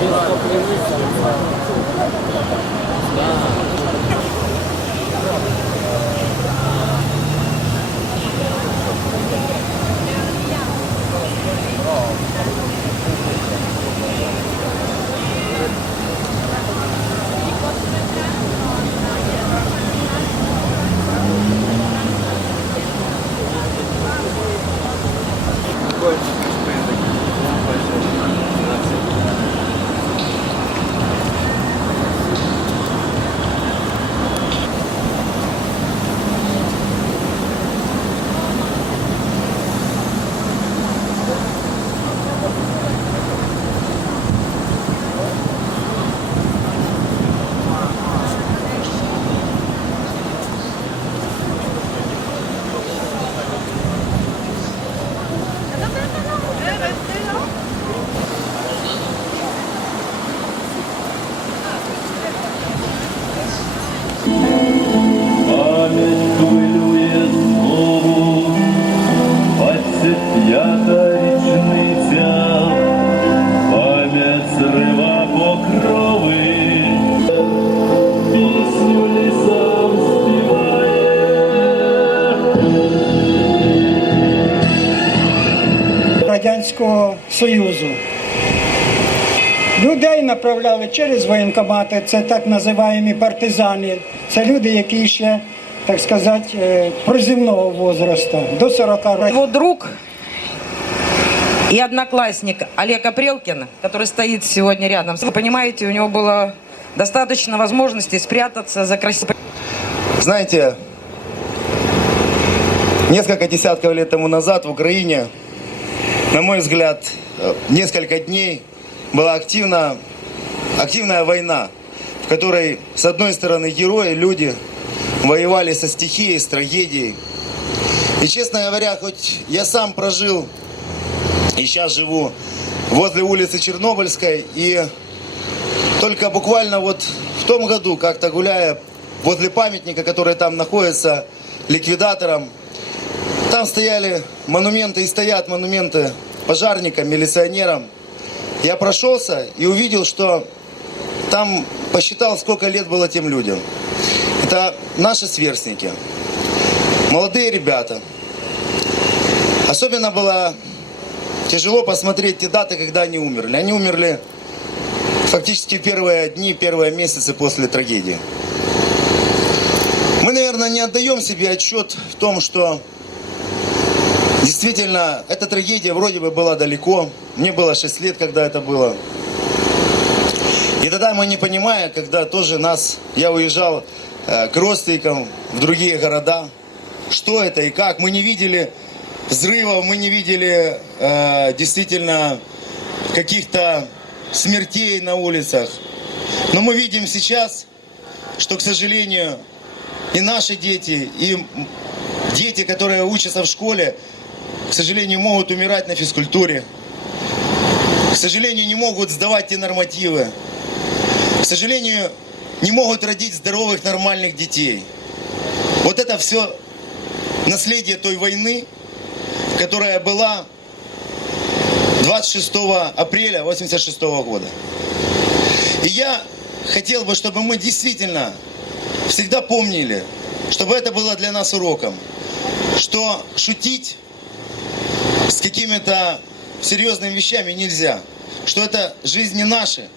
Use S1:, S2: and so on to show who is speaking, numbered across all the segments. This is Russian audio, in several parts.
S1: Thank you. Союзу. Людей направляли через воєнкомати, це так називаємо партизани. Це люди, які ще, так сказати, е, приземного возрасту, до 40 років.
S2: Его друг и одноклассник Олег Апрелкин, который стоит сегодня рядом, вы понимаете, у него было достаточно возможностей спрятаться за красивой...
S3: Знаете, несколько десятков лет тому назад в Украине, на мой взгляд, э, несколько дней была активна, активная война, в которой, с одной стороны, герои, люди воевали со стихией, с трагедией. И, честно говоря, хоть я сам прожил и сейчас живу возле улицы Чернобыльской, и только буквально вот в том году, как-то гуляя возле памятника, который там находится, ликвидатором, там стояли монументы и стоят монументы пожарникам, милиционерам. Я прошелся и увидел, что там посчитал, сколько лет было тем людям. Это наши сверстники, молодые ребята. Особенно было тяжело посмотреть те даты, когда они умерли. Они умерли фактически первые дни, первые месяцы после трагедии. Мы, наверное, не отдаем себе отчет в том, что действительно эта трагедия вроде бы была далеко. Мне было 6 лет, когда это было. И тогда мы не понимая, когда тоже нас, я уезжал э, к родственникам в другие города, что это и как. Мы не видели взрывов, мы не видели э, действительно каких-то смертей на улицах. Но мы видим сейчас, что, к сожалению, и наши дети, и дети, которые учатся в школе, к сожалению, могут умирать на физкультуре. К сожалению, не могут сдавать те нормативы. К сожалению, не могут родить здоровых, нормальных детей. Вот это все наследие той войны, которая была 26 апреля 86 года. И я хотел бы, чтобы мы действительно всегда помнили, чтобы это было для нас уроком, что шутить с какими-то серьезными вещами нельзя, что это жизни наши,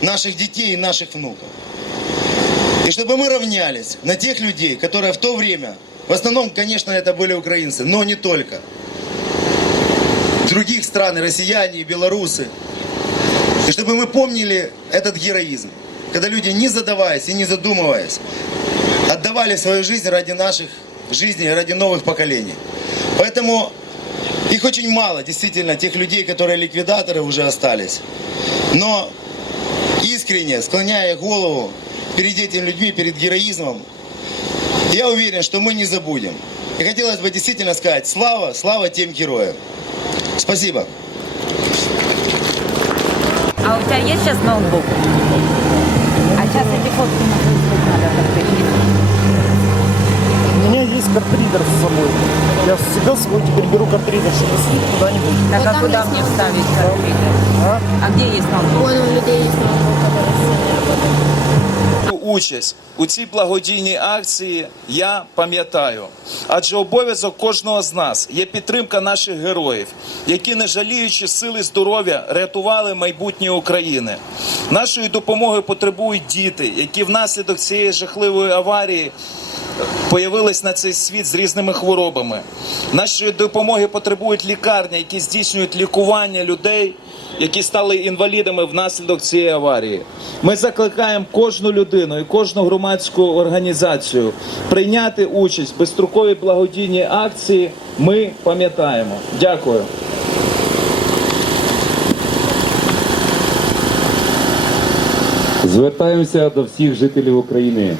S3: наших детей и наших внуков. И чтобы мы равнялись на тех людей, которые в то время, в основном, конечно, это были украинцы, но не только, других стран, россияне, и белорусы, и чтобы мы помнили этот героизм, когда люди, не задаваясь и не задумываясь, отдавали свою жизнь ради наших жизней, ради новых поколений. Поэтому их очень мало, действительно, тех людей, которые ликвидаторы уже остались. Но искренне, склоняя голову перед этими людьми, перед героизмом, я уверен, что мы не забудем. И хотелось бы действительно сказать, слава, слава тем героям. Спасибо.
S4: А у тебя есть сейчас ноутбук? А сейчас эти фотки на Facebook надо
S5: есть картридер с собой. Я всегда с собой теперь беру картридер, чтобы слить куда-нибудь.
S4: Так а куда мне вставить картридер?
S5: А?
S4: А где есть ноутбук?
S6: Вон у людей есть
S7: Участь у цій благодійній акції я пам'ятаю, адже обов'язок кожного з нас є підтримка наших героїв, які, не жаліючи сили здоров'я, рятували майбутнє України. Нашої допомоги потребують діти, які внаслідок цієї жахливої аварії появились на цей світ з різними хворобами. Нашої допомоги потребують лікарні, які здійснюють лікування людей, які стали інвалідами внаслідок цієї аварії. Ми закликаємо кожну людину і кожну громадську організацію прийняти участь в безстроковій благодійній акції. Ми пам'ятаємо. Дякую.
S8: Звертаємося до всіх жителів України.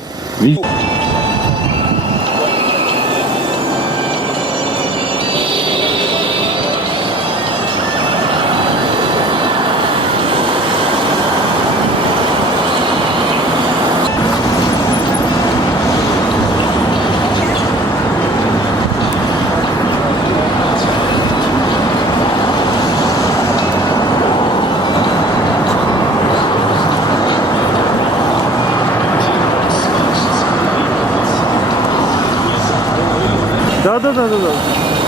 S5: দাও দাও দাও